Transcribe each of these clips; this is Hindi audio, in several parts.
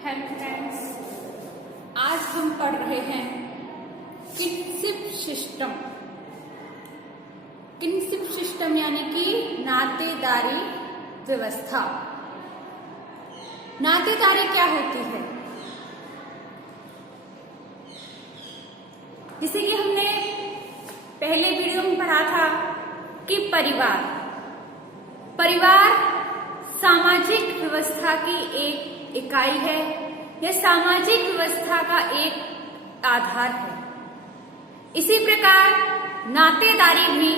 हेलो फ्रेंड्स, आज हम पढ़ रहे हैं किनशिप सिस्टम। किनशिप सिस्टम यानी कि नातेदारी व्यवस्था। नातेदारी क्या होती है? जैसे कि हमने पहले वीडियो में पढ़ा था कि परिवार सामाजिक व्यवस्था की एक इकाई है, यह सामाजिक व्यवस्था का एक आधार है। इसी प्रकार नातेदारी भी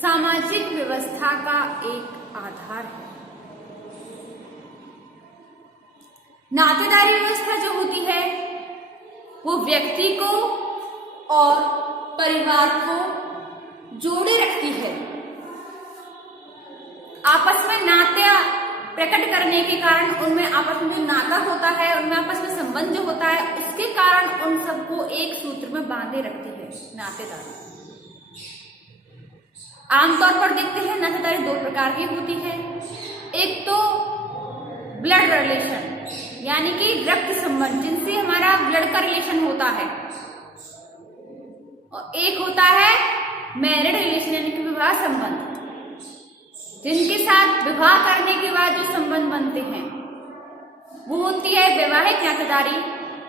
सामाजिक व्यवस्था का एक आधार है। नातेदारी व्यवस्था जो होती है वो व्यक्ति को और परिवार को जोड़े रखती है। आपस में नाता प्रकट करने के कारण उनमें आपस में जो नाता होता है, उनमें आपस में संबंध जो होता है, उसके कारण उन सबको एक सूत्र में बांधे रखती है नातेदारी। आमतौर पर देखते हैं नातेदारी दो प्रकार की होती है। एक तो ब्लड रिलेशन यानी कि रक्त संबंध, जिनसे हमारा ब्लड का रिलेशन होता है, और एक होता है मैरिड रिलेशन यानी कि विवाह संबंध, जिनके साथ विवाह करने के बाद जो संबंध बनते हैं वो होती है वैवाहिक नातेदारी,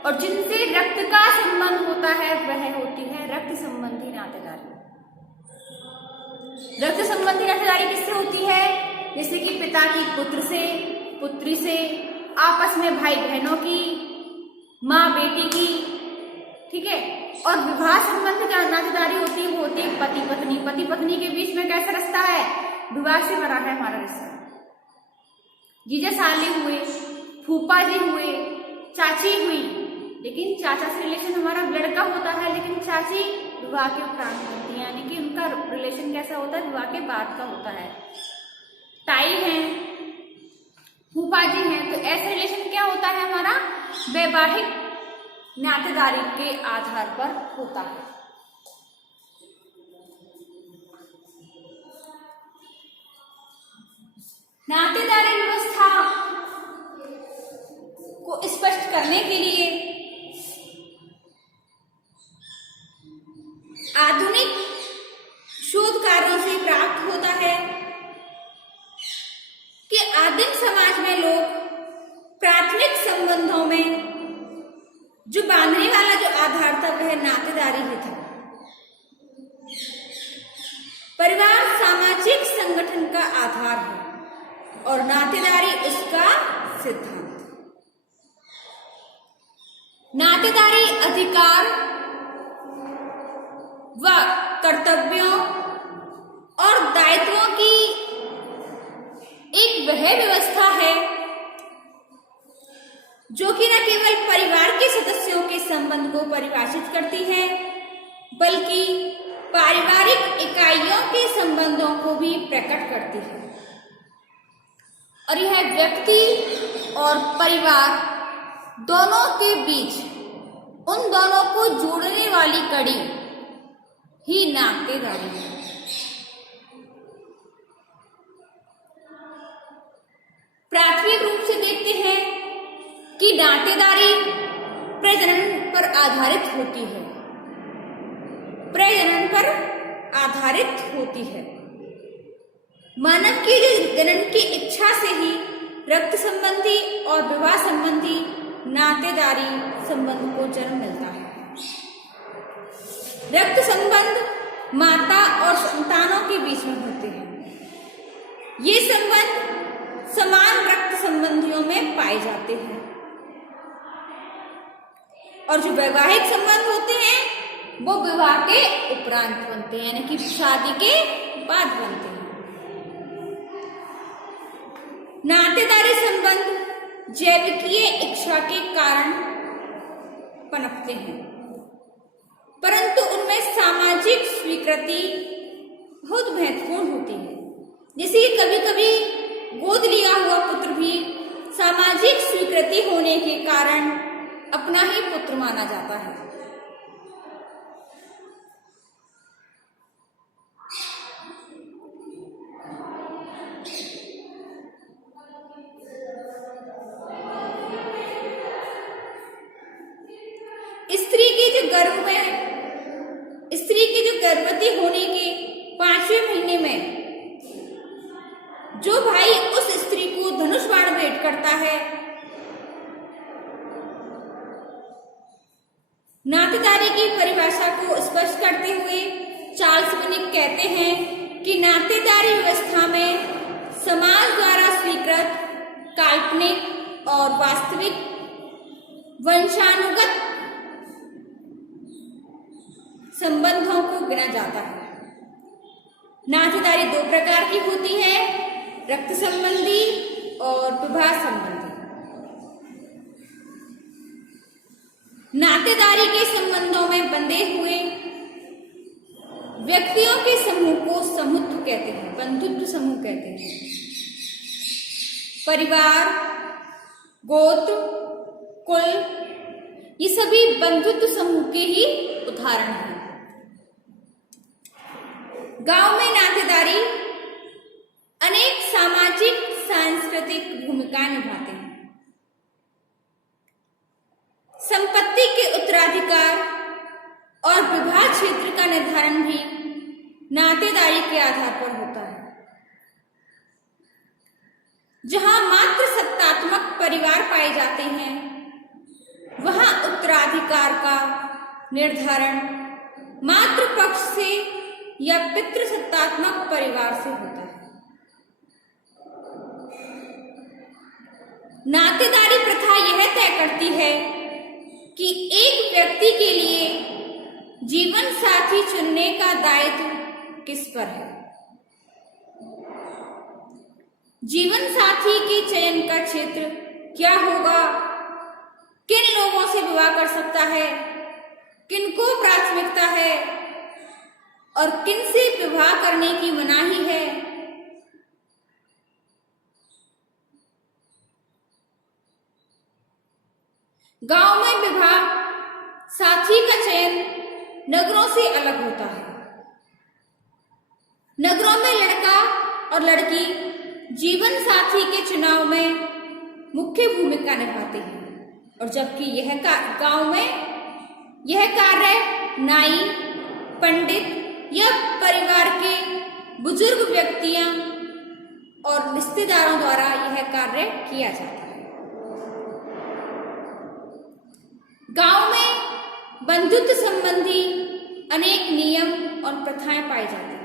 और जिनसे रक्त का संबंध होता है वह होती है रक्त संबंधी नातेदारी। रक्त संबंधी नातेदारी किससे होती है? जैसे कि पिता की पुत्र से, पुत्री से, आपस में भाई बहनों की, माँ बेटी की, ठीक है। और विवाह संबंधी नातेदारी होती है वो होती है पति पत्नी। पति पत्नी के बीच में कैसा रिश्ता है? विवाह से बना है हमारा रिश्ता। जीजा साली हुए, फूफा जी हुए, चाची हुई, लेकिन चाचा से रिलेशन हमारा ब्लड का होता है, लेकिन चाची विवाह के उपरांत बनती है, यानी कि उनका रिलेशन कैसा होता है? विवाह के बाद का होता है। ताई हैं, फूफा जी हैं, तो ऐसा रिलेशन क्या होता है हमारा? वैवाहिक नातेदारी के आधार पर होता है। नातेदारी व्यवस्था को स्पष्ट करने के लिए आधुनिक शोध कार्यों से प्राप्त होता है कि आदिम समाज में लोग प्राथमिक संबंधों में जो बांधने वाला जो आधार था वह नातेदारी ही था। परिवार सामाजिक संगठन का आधार है और नातेदारी उसका सिद्धांत। नातेदारी अधिकार व कर्तव्यों और दायित्वों की एक वह व्यवस्था है जो कि न केवल परिवार के सदस्यों के संबंध को परिभाषित करती है, बल्कि पारिवारिक इकाइयों के संबंधों को भी प्रकट करती है। और यह व्यक्ति और परिवार दोनों के बीच उन दोनों को जोड़ने वाली कड़ी ही नातेदारी है। प्राथमिक रूप से देखते हैं कि नातेदारी प्रजनन पर आधारित होती है। प्रजनन पर आधारित होती है। मानव की जनन की इच्छा से ही रक्त संबंधी और विवाह संबंधी नातेदारी संबंध को जन्म मिलता है। रक्त संबंध माता और संतानों के बीच में होते हैं। ये संबंध समान रक्त संबंधियों में पाए जाते हैं, और जो वैवाहिक संबंध होते हैं वो विवाह के उपरांत बनते हैं, यानी कि शादी के बाद बनते हैं। नातेदारी संबंध जैविकीय इच्छा के कारण पनपते हैं, परंतु उनमें सामाजिक स्वीकृति बहुत महत्वपूर्ण होती है। जैसे कि कभी कभी गोद लिया हुआ पुत्र भी सामाजिक स्वीकृति होने के कारण अपना ही पुत्र माना जाता है। गर्भ में स्त्री के जो गर्भवती होने के 5वें महीने में जो भाई उस स्त्री को धनुष बाण भेंट करता है, नातेदारी की परिभाषा को स्पष्ट करते हुए चार्ल्स विनिक कहते हैं कि नातेदारी व्यवस्था में समाज द्वारा स्वीकृत काल्पनिक और वास्तविक वंशानुगत संबंधों को गिना जाता है। नातेदारी 2 प्रकार की होती है, रक्त संबंधी और विवाह संबंधी। नातेदारी के संबंधों में बंधे हुए व्यक्तियों के समूह को समुत्व कहते हैं, बंधुत्व समूह कहते हैं। परिवार, गोत्र, कुल, ये सभी बंधुत्व समूह के ही उदाहरण हैं। गांव में नातेदारी अनेक सामाजिक सांस्कृतिक भूमिकाएं निभाते हैं। संपत्ति के उत्तराधिकार और विवाह क्षेत्र का निर्धारण भी नातेदारी के आधार पर होता है। जहां मात्र सत्तात्मक परिवार पाए जाते हैं, वहां उत्तराधिकार का निर्धारण मातृ पक्ष से या पितृसत्तात्मक परिवार से होता है। नातेदारी प्रथा यह तय करती है कि एक व्यक्ति के लिए जीवन साथी चुनने का दायित्व किस पर है। जीवन साथी के चयन का क्षेत्र क्या होगा, किन लोगों से विवाह कर सकता है, किनको प्राथमिकता है और किन से विवाह करने की मनाही है, गांव में विवाह साथी का चयन नगरों से अलग होता है। नगरों में लड़का और लड़की जीवन साथी के चुनाव में मुख्य भूमिका निभाते हैं, और जबकि गांव में यह कार्य नाई, पंडित या परिवार के बुजुर्ग व्यक्तियां और रिश्तेदारों द्वारा यह कार्य किया जाता है। गांव में बंधुत्व संबंधी अनेक नियम और प्रथाएं पाई जाती हैं।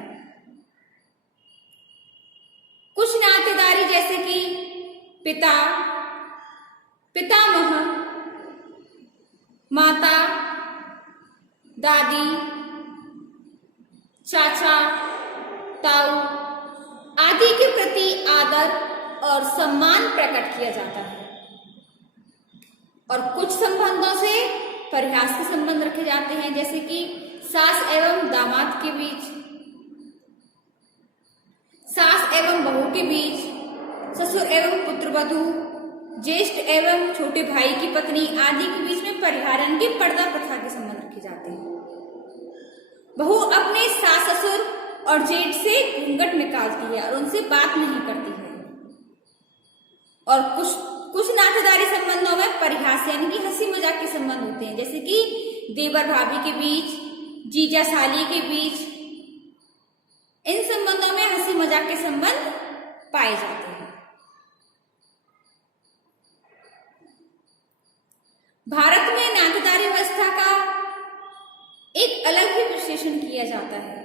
कुछ नातेदारी जैसे कि पिता, पितामह, माता, दादी, चाचा, ताऊ आदि के प्रति आदर और सम्मान प्रकट किया जाता है, और कुछ संबंधों से परिहास के संबंध रखे जाते हैं, जैसे कि सास एवं दामाद के बीच, सास एवं बहू के बीच, ससुर एवं पुत्रवधू, ज्येष्ठ एवं छोटे भाई की पत्नी आदि के बीच में परिहारन की पर्दा प्रथा के संबंध रखे जाते हैं। बहू अपने सास ससुर और जेठ से घूंघट निकालती है और उनसे बात नहीं करती है। और कुछ नातेदारी संबंधों में परिहास यानी कि हंसी मजाक के संबंध होते हैं, जैसे कि देवर भाभी के बीच, जीजा साली के बीच। इन संबंधों में हंसी मजाक के संबंध पाए जाते हैं। भारत में नातेदारी व्यवस्था का एक अलग ही विश्लेषण किया जाता है।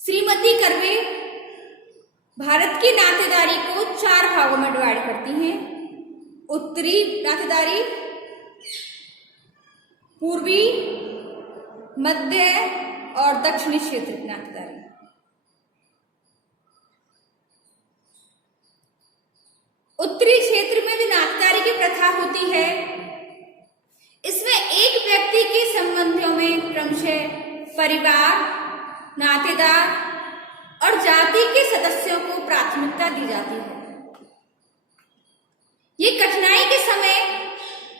श्रीमती कर्वे भारत की नातेदारी को 4 भागों में डिवाइड करती हैं। उत्तरी नातेदारी, पूर्वी, मध्य और दक्षिणी क्षेत्र की नातेदारी। उत्तरी क्षेत्र में जो नातेदारी की प्रथा होती है, इसमें एक व्यक्ति के संबंधियों में क्रमशः परिवार, नातेदार और जाति के सदस्यों को प्राथमिकता दी जाती है। ये कठिनाई के समय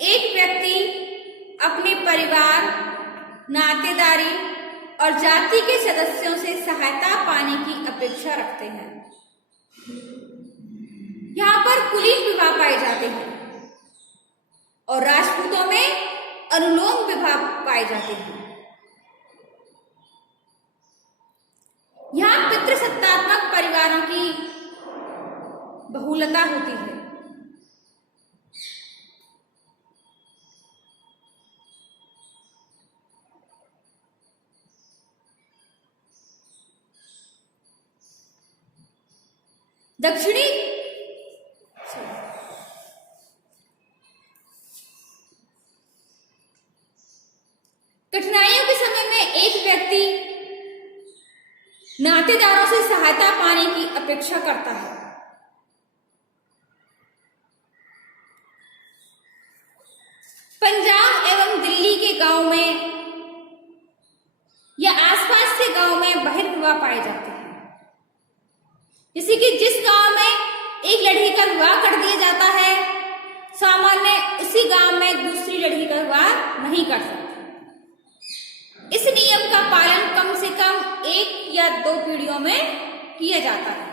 एक व्यक्ति अपने परिवार, नातेदारी और जाति के सदस्यों से सहायता पाने की अपेक्षा रखते हैं। यहाँ पर कुलीन विवाह पाए जाते हैं और राजपूतों में अनुलोम विवाह पाए जाते हैं। यहाँ पितृसत्तात्मक परिवारों की बहुलता होती है। दक्षिणी कठिनाइयों के समय में एक व्यक्ति नातेदारों से सहायता पाने की अपेक्षा करता है। पंजाब एवं दिल्ली के गांव में या आसपास के गांव में बहिर्विवाह पाए जाते हैं। जैसे कि जिस गांव में एक लड़की का विवाह कर दिया जाता है, सामान्य उसी गांव में दूसरी लड़की का विवाह नहीं कर सकते। इस नियम का पालन कम से कम 1 या 2 पीढ़ियों में किया जाता है।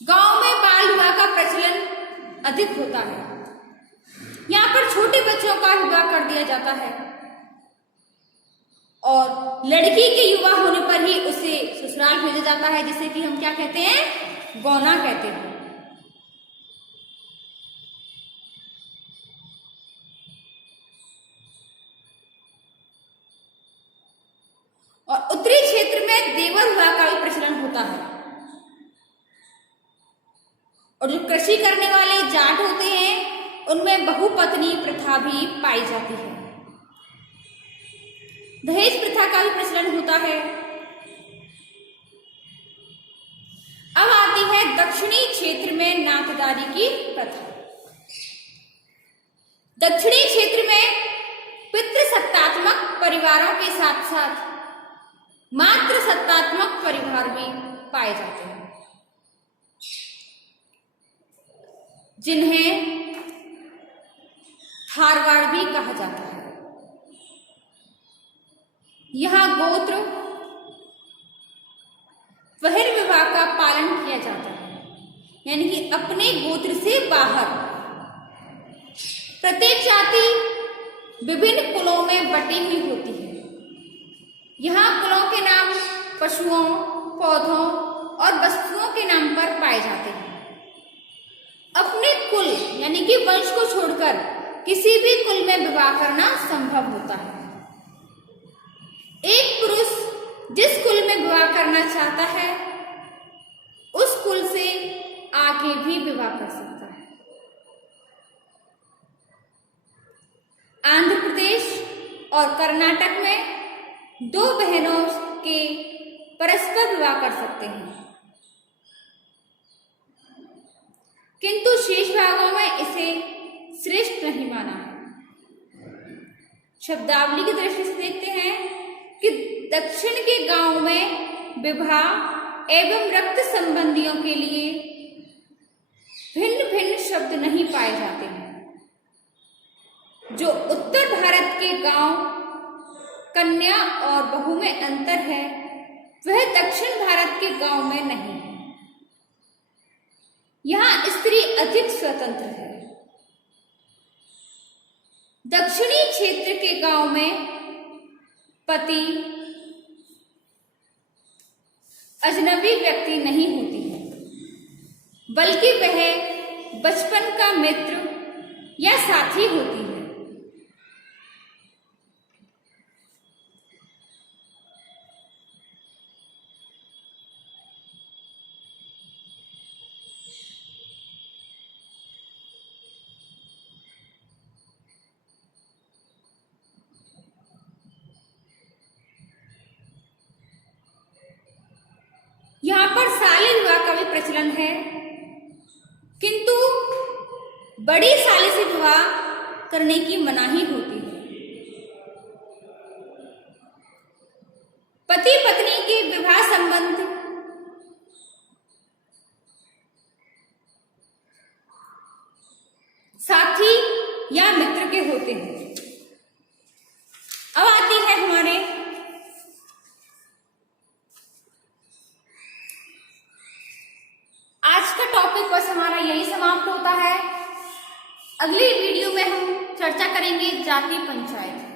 गांव में बाल विवाह का प्रचलन अधिक होता है। यहाँ पर छोटे बच्चों का विवाह कर दिया जाता है और लड़की के युवा होने पर ही उसे ससुराल भेजा जाता है, जिसे कि हम क्या कहते हैं, गौना कहते हैं। और उत्तरी क्षेत्र में देवर विवाह का भी प्रचलन होता है। और जो कृषि करने वाले जाट होते हैं उनमें बहुपत्नी प्रथा भी पाई जाती है। दहेज प्रथा का भी प्रचलन होता है। अब आती है दक्षिणी क्षेत्र में नातेदारी की प्रथा। दक्षिणी क्षेत्र में पितृसत्तात्मक परिवारों के साथ साथ मातृ सत्तात्मक परिवार भी पाए जाते हैं, जिन्हें थारवाड़ भी कहा जाता है। यहाँ गोत्र बहिर्विवाह का पालन किया जाता है, यानी कि अपने गोत्र से बाहर। प्रत्येक जाति विभिन्न कुलों में बटी हुई होती है। यहाँ कुलों के नाम पशुओं, पौधों और वस्तुओं के नाम पर पाए जाते हैं। अपने कुल यानी कि वंश को छोड़कर किसी भी कुल में विवाह करना संभव होता है। एक पुरुष जिस कुल में विवाह करना चाहता है उस कुल से आगे भी विवाह कर सकता है। आंध्र प्रदेश और कर्नाटक में 2 बहनों के परस्पर विवाह कर सकते हैं, किंतु शेष भागों में इसे श्रेष्ठ नहीं माना है। शब्दावली की दृष्टि से देखते हैं कि दक्षिण के गांव में विवाह एवं रक्त संबंधियों के लिए भिन्न भिन्न शब्द नहीं पाए जाते हैं। जो उत्तर भारत के गांव कन्या और बहू में अंतर है वह दक्षिण भारत के गांव में नहीं है। यहाँ स्त्री अधिक स्वतंत्र है। दक्षिणी क्षेत्र के गांव में पति अजनबी व्यक्ति नहीं होती है, बल्कि वह बचपन का मित्र या साथी होती है। यहाँ पर साली विवाह का भी प्रचलन है, किंतु बड़ी साली से विवाह करने की मनाही होती है। पति पत्नी के विवाह संबंध साथी या मित्र के होते हैं। अब आती है हमारे आज का टॉपिक, बस हमारा यही समाप्त होता है। अगली वीडियो में हम चर्चा करेंगे जाति पंचायत।